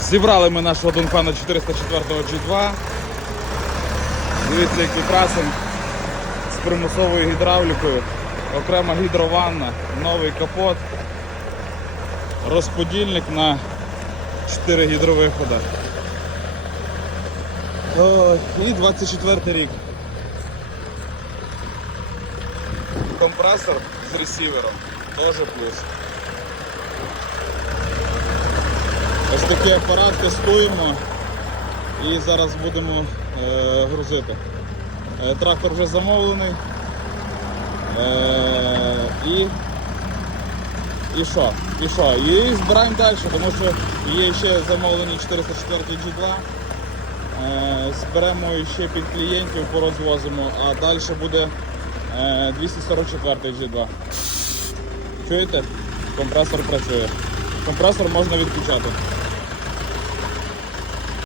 Зібрали ми нашого Донфана 404 G2. Дивіться, який красень з примусовою гідравлікою, окрема гідрованна, новий капот, розподільник на 4 гідровихода. І 24 рік. Компресор з ресівером, теж плюс. Ось такий апарат тестуємо і зараз будемо е, грузити. Е, трактор вже замовлений. Е, і і що? І? І збираємо далі, тому що є ще замовлені 404 G2. Е, зберемо ще під клієнтів, порозвозимо, а далі буде е, 244 G2. Чуєте? Компресор працює. Компресор можна відключати.